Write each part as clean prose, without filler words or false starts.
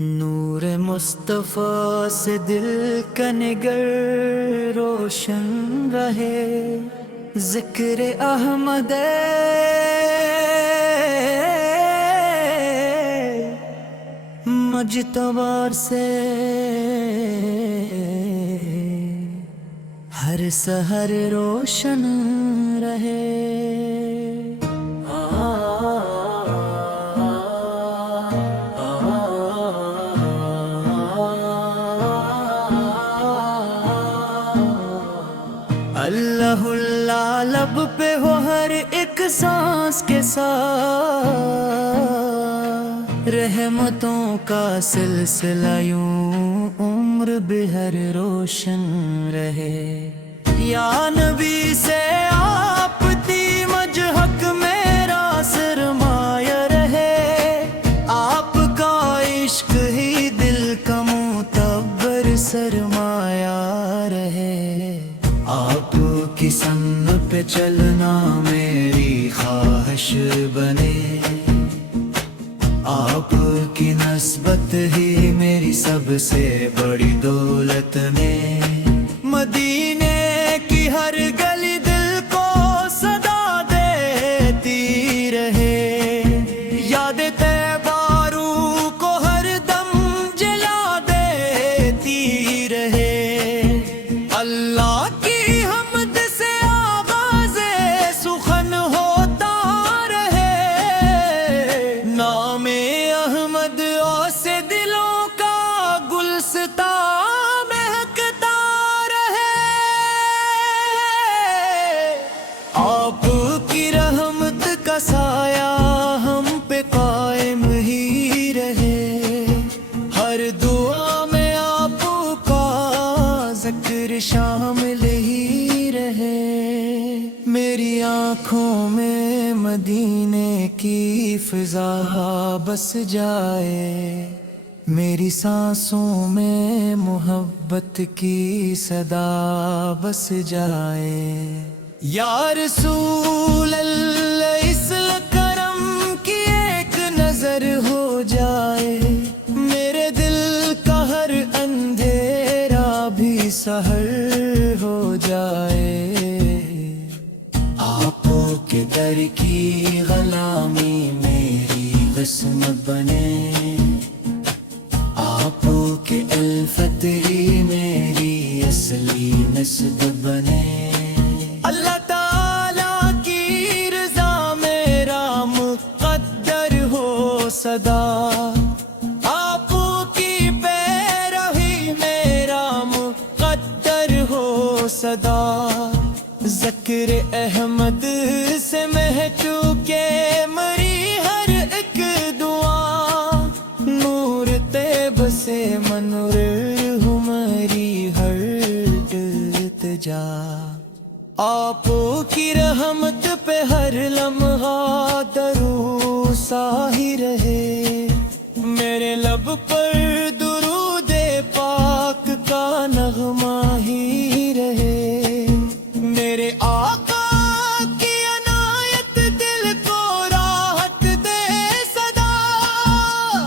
نور مصطفیٰ سے دل کا نگر روشن رہے، ذکر احمد مجتبی سے ہر سحر روشن رہے۔ اللہ اللہ لب پہ ہو ہر ایک سانس کے ساتھ، رحمتوں کا سلسلہ یوں عمر بہر روشن رہے۔ یا نبی سے آپ دی مجہک میرا سرمایہ رہے، آپ کا عشق ہی دل کا معتبر سرمایہ رہے۔ آپ کی سنت پہ چلنا میری خواہش بنے، آپ کی نسبت ہی میری سب سے بڑی دولت میں۔ مدینے کی ہر گلی دل کو صدا دیتی رہے، یاد طیبہ روح کو ہر دم جلا دیتی رہے۔ اللہ کی حمد سے آغاز سخن ہوتا رہے، نام احمد سے دلوں کا گلستان مہکتا رہے۔ آپ کی رحمت کا سایہ ہم پہ قائم ہی رہے، ہر دعا میں آپ کا ذکر شامل ہی رہے۔ میری آنکھوں میں مدینے کی فضا بس جائے، میری سانسوں میں محبت کی صدا بس جائے۔ یا رسول اللہ اس کرم کی ایک نظر ہو جائے، میرے دل کا ہر اندھیرا بھی سحر ہو جائے۔ آپ کے در کی غلامی میری قسمت بنے، آپ کے الفت ہی میری اصلی نسب بنے۔ اللہ تعالیٰ کی رضا میرا مقدر ہو سدا، آپ کی پیروی میرا مقدر ہو سدا۔ ذکر احمد سے مہکو کے مری ہر ایک دعا، نور طیب سے منور ہماری ہر التجا۔ آپ کی رحمت پہ ہر لمحہ درود ساہی رہے، میرے لب پر درود پاک کا نغمہ ہی رہے۔ میرے آقا کی عنایت دل کو راحت دے صدا،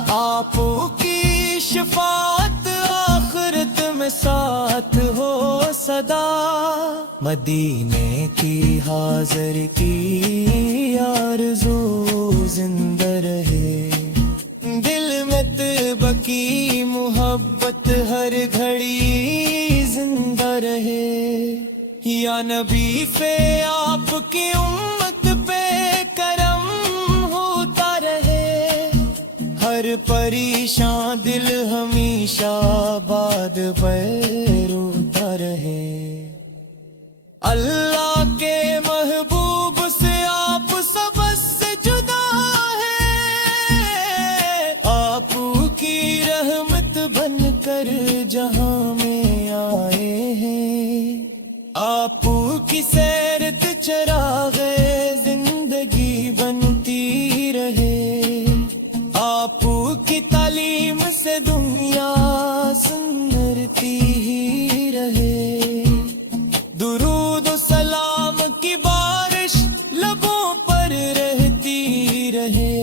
آپ کی شفاعت آخرت میں ساتھ ہو صدا۔ مدینے کی حاضر کی آرزو زندہ رہے، دل میں طیبہ کی محبت ہر گھڑی زندہ رہے۔ یا نبی پہ آپ کی امت پہ کرم ہوتا رہے، ہر پریشان دل ہمیشہ آباد روتا رہے۔ اللہ کے محبوب سے آپ سب سے جدا ہے، آپ کی رحمت بن کر جہاں میں آئے ہیں۔ آپ کی سیرت چراغ زندگی بنتی رہے، آپ کی تعلیم سے دنیا سنورتی ہی رہے۔ درود و سلام کی بارش لبوں پر رہتی رہے،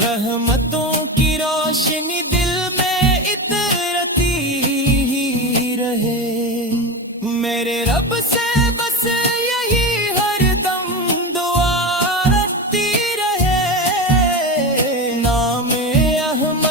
رحمتوں کی روشنی دل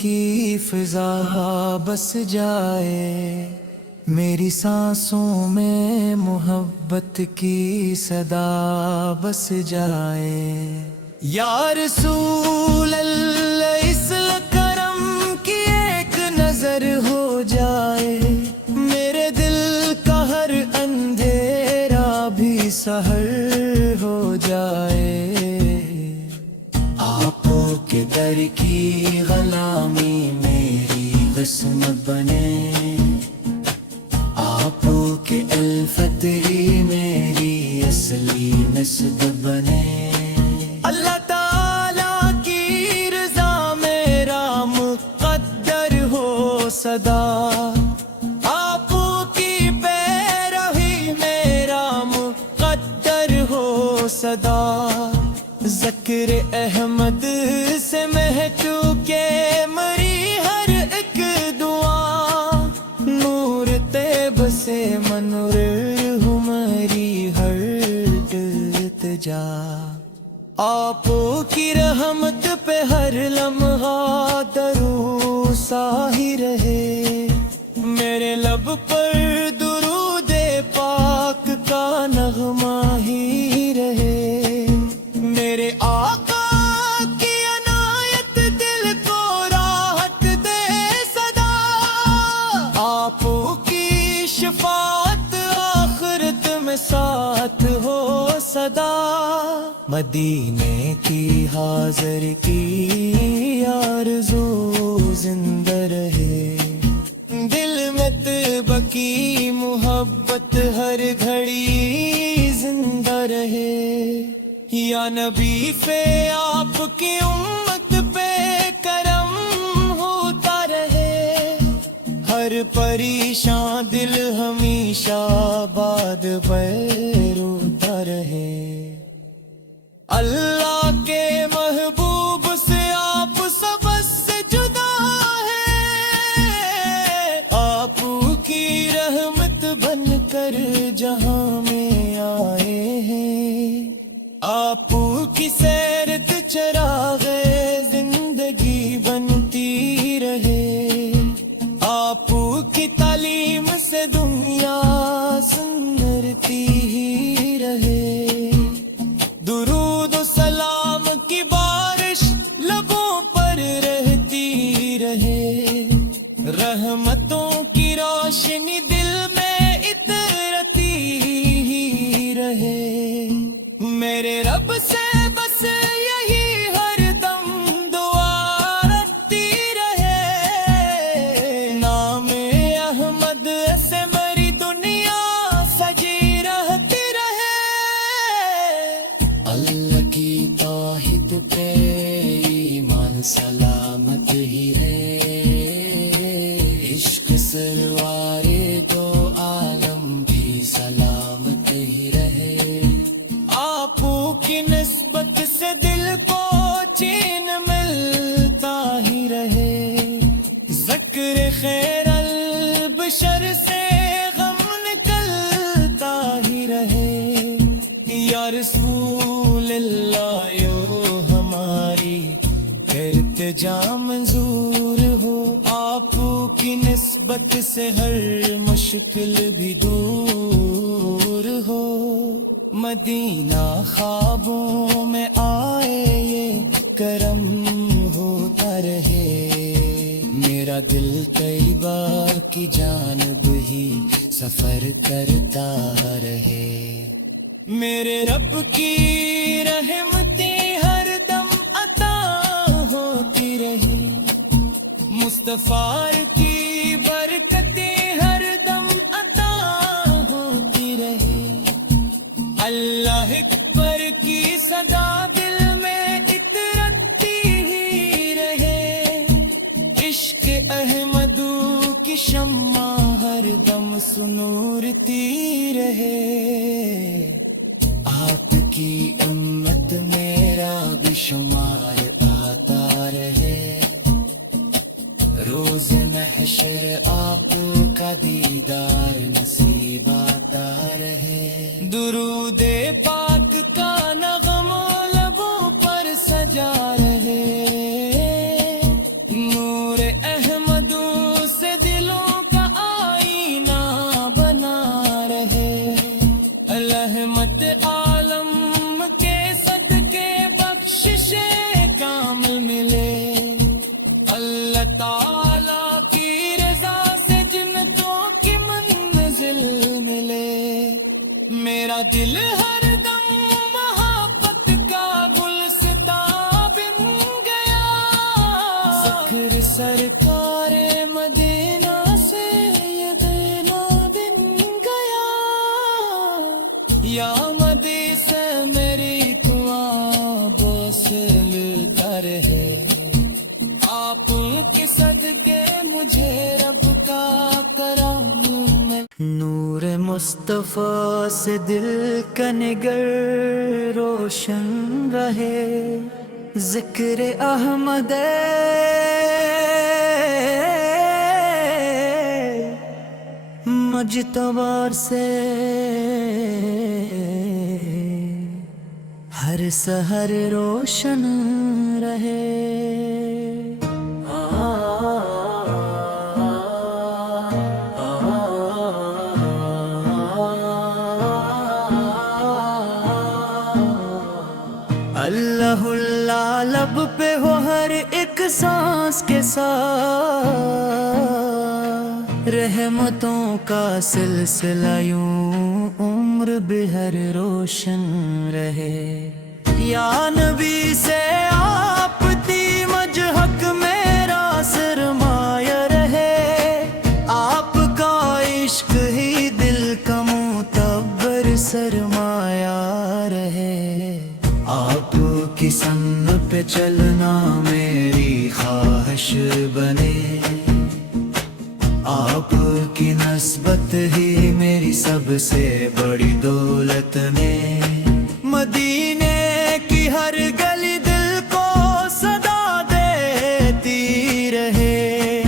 کی فضا بس جائے، میری سانسوں میں محبت کی صدا بس جائے۔ یا رسول اللہ اس کرم کی ایک نظر ہو جائے، میرے دل کا ہر اندھیرا بھی سحر ہو جائے۔ آپ کے در کی غلامی میری قسمت بنے، آپ کے الفت ہی میری اصلی نسب بنے۔ اللہ تعالیٰ کی رضا میرا مقدر ہو سدا، آپ کی پیروی میرا مقدر ہو سدا۔ ذکر احمد سے مہکو کے مری ہر ایک دعا، نور طیب سے منور ہماری ہر التجا۔ آپ کی رحمت پہ ہر لمحہ درود ساہی رہے، میرے لب پر درود پاک کا نغمہ ہی رہے۔ میرے آقا کی عنایت دل کو راحت دے صدا، آپ کی شفاعت آخرت میں ساتھ ہو صدا۔ مدینے کی حاضر کی آرزو زندہ رہے، دل میں طیبہ کی محبت ہر گھڑی زندہ رہے۔ یا نبی پہ آپ کی امت پہ کرم ہوتا رہے، ہر پریشان دل ہمیشہ باد بیر روتا رہے۔ اللہ کے محبوب سے آپ سب سے جدا ہے، آپ کی رحمت بن کر جہاں میں آئے ہیں، آپ کی سیرت چراغ زندگی بنتی رہے، آپ کی تعلیم سے دنیا سنورتی ہی رہے۔ درود و سلام کی بارش لبوں پر رہتی رہے، رحمتوں کی روشنی دل میں اترتی ہی رہے۔ میرے رب سے بس یہی ہر دم دعا رہتی رہے، نام احمد سے میری دنیا سجی رہتی رہے۔ اللہ کی توحید پہ ایمان سلامت ہی ہے، عشق سرور دو عالم بھی سلامت ہی رہے۔ آپ کی نسبت سے دل کو چین ملتا ہی رہے، ذکر خیر البشر سے غم نکلتا ہی رہے۔ یا رسول اللہ یو ہماری ارتجا منظور ہو، آپ کی نسبت سے ہر مشکل بھی دور ہو۔ مدینہ خوابوں میں آئے یہ کرم ہوتا رہے، میرا دل طیبہ کی جانب ہی سفر کرتا رہے۔ میرے رب کی رحمتیں ہر دم عطا ہوتی رہی، مصطفیٰ کی برکتیں ہر دم عطا ہوتی رہی۔ اللہ اکبر کی صدا دل میں اترتی ہی رہے، عشق احمدو کی شمع ہر دم سنورتی رہے۔ آپ کی امت میرا بھی شمار آتا رہے، روز محشر آپ کا دیدار نصیب آتا رہے۔ درود پاک کا نغمہ لبوں پر سجا رہے، نور میرا دل ہر دم محبت کا گلستاں بن گیا، ذکر سرکار مدینہ سے یہ دینا بن گیا، یا مدی سے میری دعا بوصل در ہے، آپ کے صدقے مجھے رب کا کرم میں، نور مصطفیٰ سے دل کا نگر روشن رہے، ذکر احمد مجتبی سے ہر سحر روشن رہے۔ اللہ اللہ لب پہ ہو ہر ایک سانس کے ساتھ، رحمتوں کا سلسلہ یوں عمر بہر روشن رہے، یا نبی سے آپ تھی مجھک میرا سرمایہ رہے، آپ کا عشق ہی دل کا معتبر سرمایہ رہے، آپ کی سنت پہ چلنا میری خواہش بنے، آپ کی نسبت ہی میری سب سے بڑی دولت میں، مدینے کی ہر گلی دل کو صدا دیتی رہے،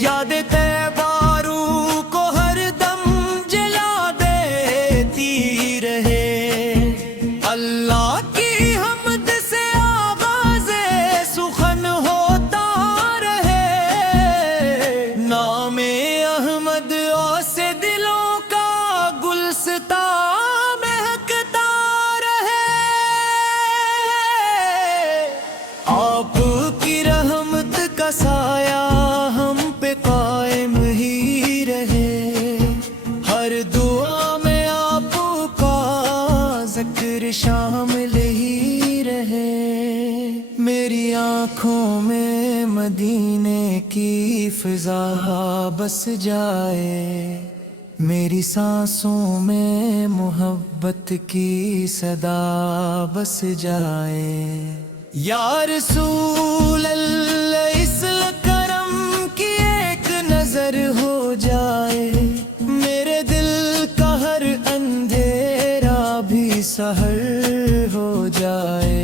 یاد طیبہ روح کو ہر دم جلا دیتی رہے، اللہ کی حمد سے آغاز سخن ہوتا رہے، نام احمد سے دلوں کا گلستاں مہکتا رہے، آپ کی رحمت کا سایہ ہم پہ قائم ہی رہے، ہر دعا میں آپ کا ذکر شامل ہی رہے، میری آنکھوں میں مدینے کی فضا بس جائے، میری سانسوں میں محبت کی صدا بس جائے، یا رسول اللہ اس کرم کی ایک نظر ہو جائے، میرے دل کا ہر اندھیرا بھی سحر ہو جائے،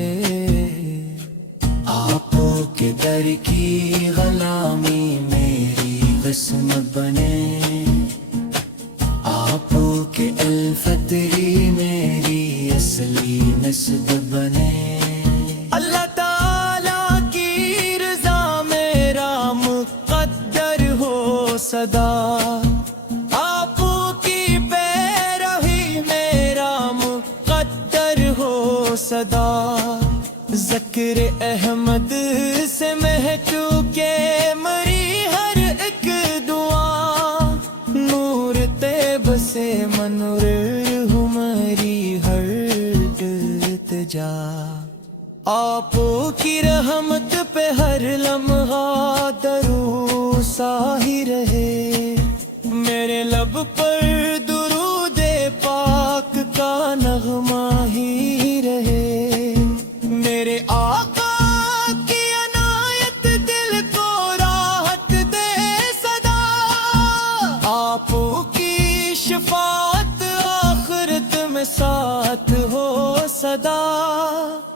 آپ کے در کی غلامی میری قسمت بنے، آپ کے الفت ہی میری اصلی نسب بنے، اللہ تعالیٰ کی رضا میرا مقدر ہو سدا، آپ کی پیروی میرا مقدر ہو سدا، ذکر احمد سے مہکو کے مری ہر ایک دعا، نور طیب سے منور ہماری ہر التجا، آپ کی رحمت پہ ہر لمحہ درود ساہی رہے، میرے لب پر درود پاک کا نغمہ ہی رہے، میرے آقا کی عنایت دل کو راحت دے صدا، آپ کی شفاعت آخرت میں ساتھ ہو صدا،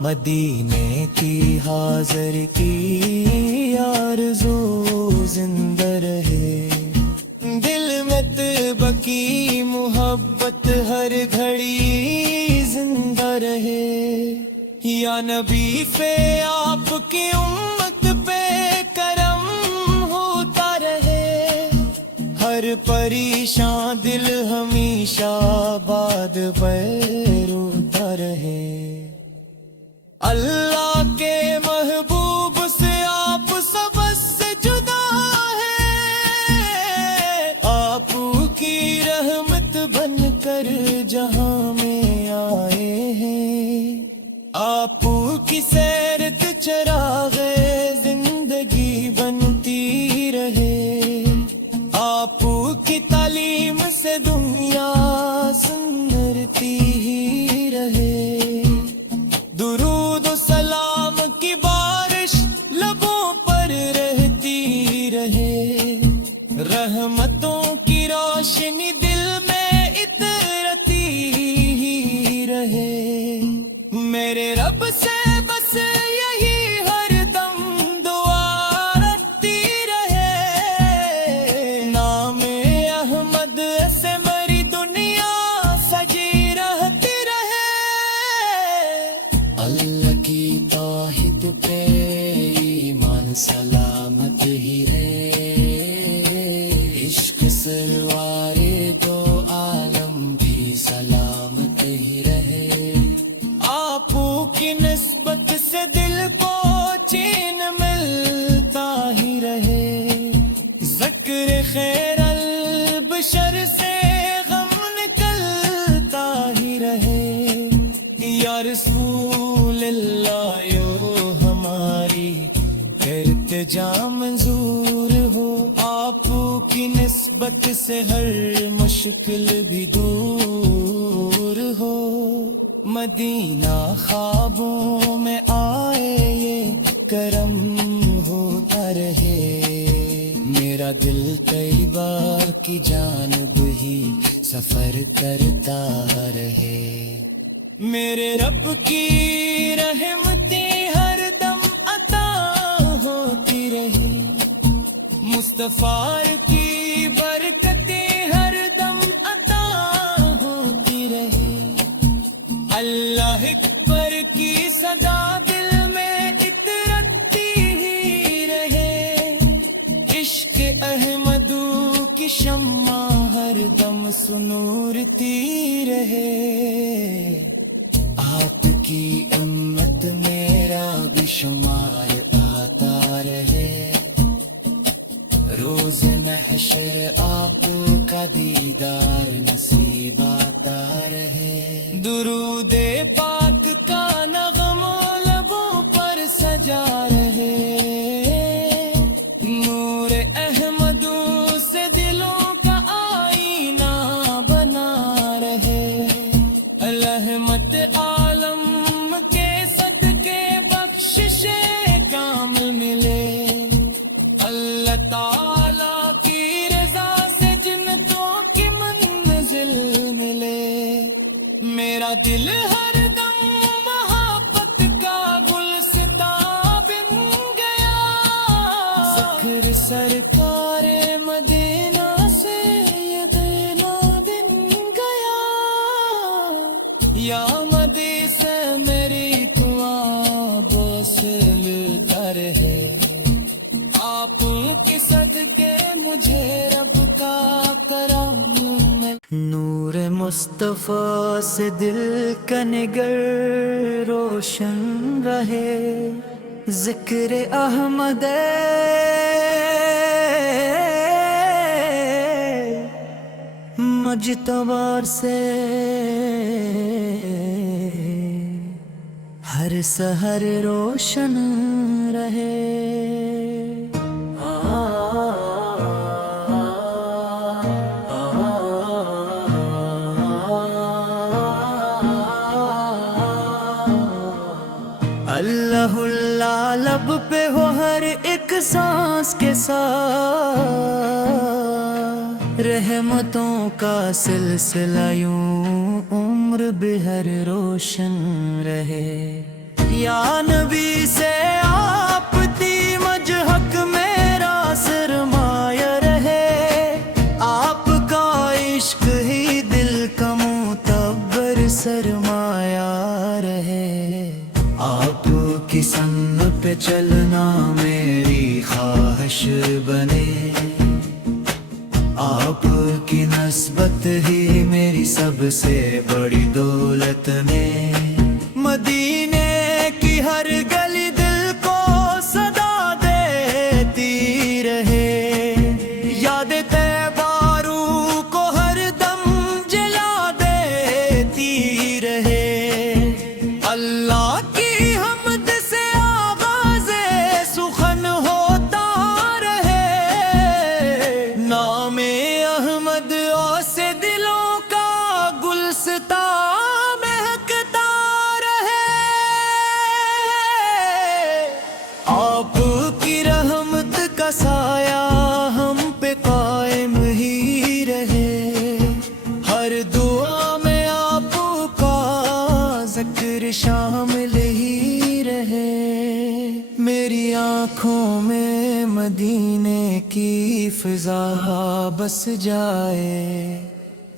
مدینے کی حاضر کی آرزو زندہ رہے، دل میں طیبہ کی محبت ہر گھڑی زندہ رہے، یا نبی پہ آپ کی امت پہ کرم ہوتا رہے، ہر پریشان دل ہمیشہ باد بیر ہوتا رہے، اللہ کے محبوب سے آپ سب سے جدا ہے، آپ کی رحمت بن کر ہر جہاں میں آئے ہیں، آپو کی سیرت چراغ زندگی بنتی رہے، آپو کی تعلیم سے دنیا سنورتی ہی رہے، درود و سلام کی بارش لبوں پر رہتی رہے، رحمتوں کی روشنی دل میں اترتی ہی رہے، میرے رب سے بس یہی ہر دم دعا رکھتی رہے، نام احمد سے میری دنیا سجی رہتی رہے، اللہ کی توحید پہ ایمان سلامت ہی ہے، عشق سرور دو عالم بھی سلامت ہی رہے، آپو کی نسبت سے دل کو چین ملتا ہی رہے، ذکر خیر البشر سے غم نکلتا ہی رہے، یا رسول اللہ یو ہماری ارتجا منظور ہو، آپو کی نسبت سے ہر مشکل بھی دور ہو، مدینہ خوابوں میں آئے یہ کرم ہوتا رہے، میرا دل طیبہ کی جانب ہی سفر کرتا رہے، میرے رب کی رحمتیں ہر دم عطا ہوتی رہے، مصطفیٰ کی برکتیں ہر دم عطا ہوتی رہے، اللہ اکبر کی صدا دل میں اترتی ہی رہے، عشق احمدو کی شمع ہر دم سنورتی رہے، آپ کی امت میرا بھی شمار آتا رہے، روز محشر آپ کا دیدار نصیب آتا رہے، درود پاک کا نغم لبوں پر سجا رہے، نور احمدو سے دلوں کا آئینہ بنا رہے، رحمت عالم کے صدقے بخشش کامل ملے، اللہ تعالیٰ کی رضا سے جنتوں کی منزل ملے، میرا دل ہر دم محبت کا گلستاں بن گیا، ذکر سرکار مدینہ سے یہ دینا بن گیا، یا مدی سے میری دعا بوسلتا رہے، آپ کے صدقے مجھے رب کا کرم مل، نور مصطفیٰ سے دل کا نگر روشن رہے، ذکر احمد مجتبی سے ہر سحر روشن رہے، اللہ اللہ لب پہ ہو ہر ایک سانس کے ساتھ، رحمتوں کا سلسلہ یوں عمر بہر روشن رہے، یا نبی سے آپ دی مجہک میرا سرمایہ رہے، آپ کا عشق ہی دل کا معتبر سرمایہ رہے، آپ کی سنت پہ چلنا میری خواہش بنے، آپ کی نسبت ہی میری سب سے بڑی دولت میں، مدینے کی ہر گلی دل کو صدا دیتی رہے، یاد طیبہ روح کو ہر دم جلا دے مدینے کی فضا بس جائے،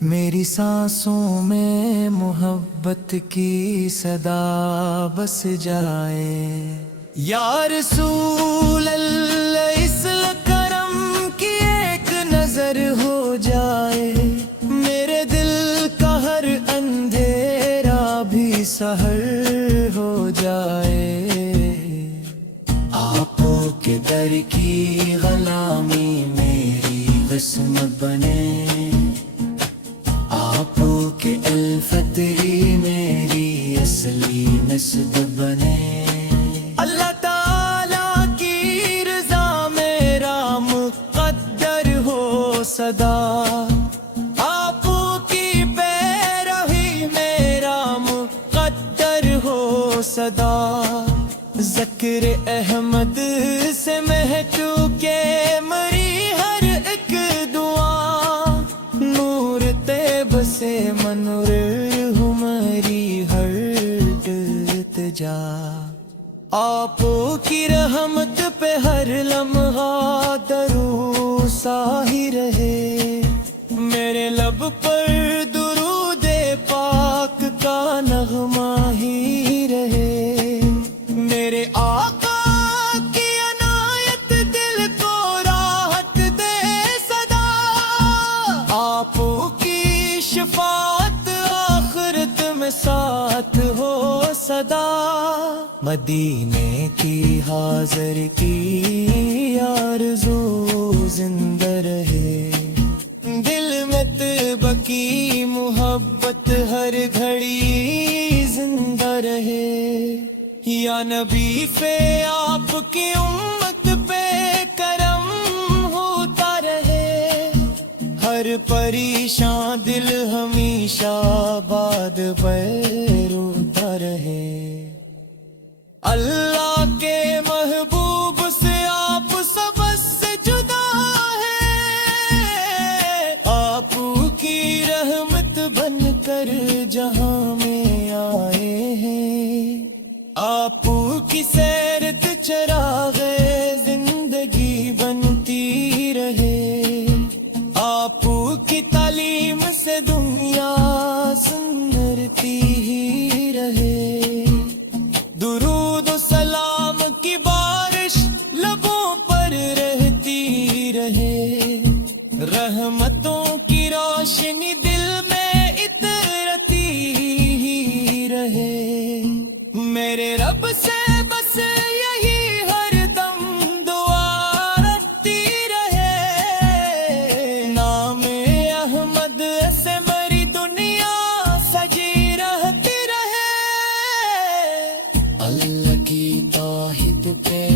میری سانسوں میں محبت کی صدا بس جائے۔ یا رسول اللہ اس کرم کی ایک نظر ہو جائے، میرے دل کا ہر اندھیرا بھی سحر ہو جائے۔ آپ کے در کی غلامی میری قسمت بنے، آپ کے الفت ہی میری اصلی نسب بنے۔ اللہ تعالیٰ کی رضا میرا مقدر ہو سدا، آپ کی پیروی میرا مقدر ہو سدا۔ ذکر احمد سے مہتو کے مری ہر ایک دعا، نور طیب سے منور ہماری ہر التجا۔ آپ کی رحمت پہ ہر لمحہ درود ساہی رہے، میرے لب پر درود پاک کا نغمہ ہی رہے۔ میرے آقا کی عنایت دل کو راحت دے صدا، آپ کی شفاعت آخرت میں ساتھ ہو صدا۔ مدینے کی حاضر کی آرزو زندہ رہے، دل میں طیبہ کی محبت ہر گھڑی زندہ رہے۔ یا نبی پہ آپ کی امت پہ کرم ہوتا رہے، ہر پریشان دل ہمیشہ آباد بیروتا رہے۔ اللہ کے محبوب سے آپ سب سے جدا ہے، آپ کی رحمت بن کر جہاں میں آئے ہیں، آپ کی سیرت چراغ زندگی بنتی رہے، آپ کی تعلیم سے دنیا سنورتی ہی رہے۔ درود و سلام کی بارش لبوں پر رہتی رہے، رحمتوں کی روشنی دل میں اترتی ہی رہے۔ میرے رب سے بس یہی ہر دم دعا رہتی رہے، نام احمد سے میری دنیا سجی رہتی رہے۔ اللہ کی توحید پہ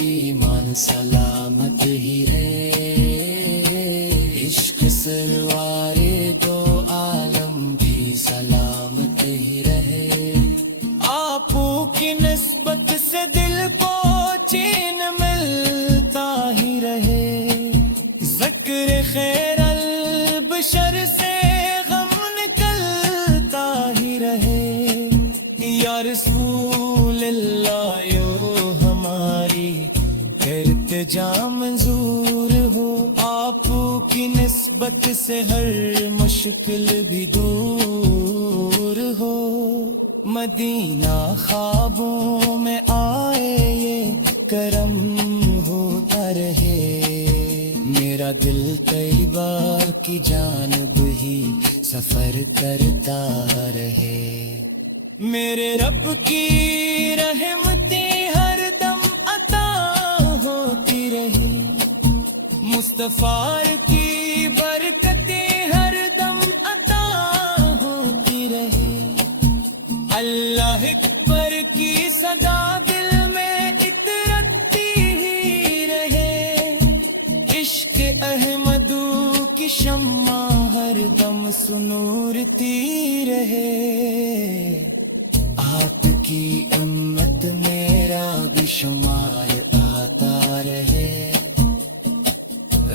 ایمان سلامت ہی رہے، عشق سرور دو عالم بھی سلامت ہی رہے۔ آپ کی نسبت سے دل کو چین ملتا ہی رہے، ذکر خیر البشر سے غم نکلتا ہی رہے۔ یا رسول اللہ یو ہماری التجا منظور ہو، آپ کی نسبت سے ہر مشکل بھی دور ہو۔ مدینہ خوابوں میں آئے یہ کرم ہوتا رہے، میرا دل طیبہ کی جانب ہی سفر کرتا رہے۔ میرے رب کی رحمتیں ہر دم عطا ہوتی رہی، مصطفیٰ کی برکتیں ہر دم عطا ہوتی رہی۔ اللہ اکبر کی صدا دل میں اترتی ہی رہے، عشق احمدو کی شمع ہر دم سنورتی رہے۔ آپ کی امت میرا بھی شمار آتا رہے،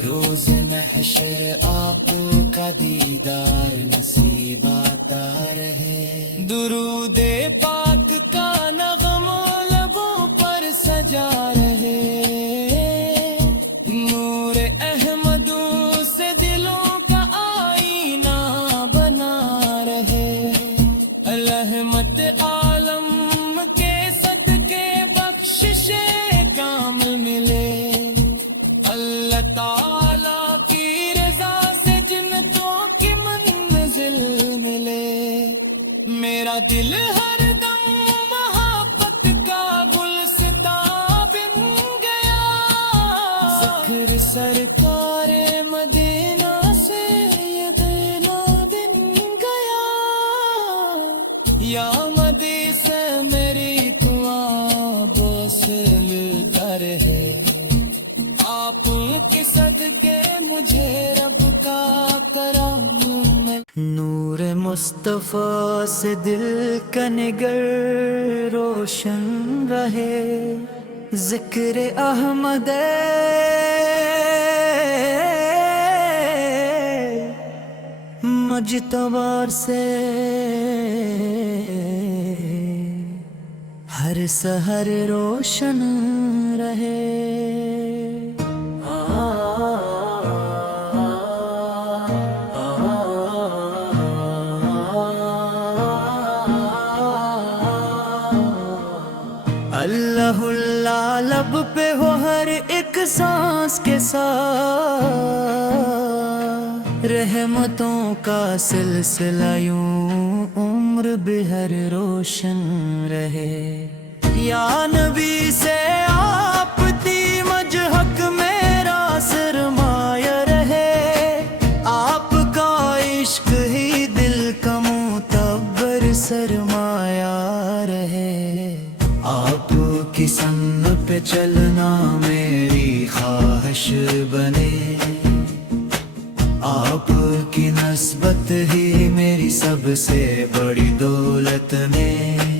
روز محشر آپ کا دیدار نصیب آتا رہے۔ درود پاک کا نغمہ لبوں پر سجا رہے، دل ہر دم محبت کا گلستاں بن گیا، ذکر سرکار مدینہ سے یہ دن گیا، یا مدی سے میری دعا بوصل کر ہے، آپ کے صدقے مجھے رب کا کرم میں، نور مصطفیٰ سے دل کا نگر روشن رہے، ذکر احمد مجتبی سے ہر سحر روشن رہے۔ اللہ اللہ لب پہ ہو ہر ایک سانس کے ساتھ، رحمتوں کا سلسلہ یوں عمر بھر روشن رہے، یا نبی سے آپ دی مجہک میرا سرمایہ رہے، آپ کا عشق ہی دل کا معتبر سرمایہ رہے، آپ کی سنت پہ چلنا میری خواہش بنے، آپ کی نسبت ہی میری سب سے بڑی دولت میں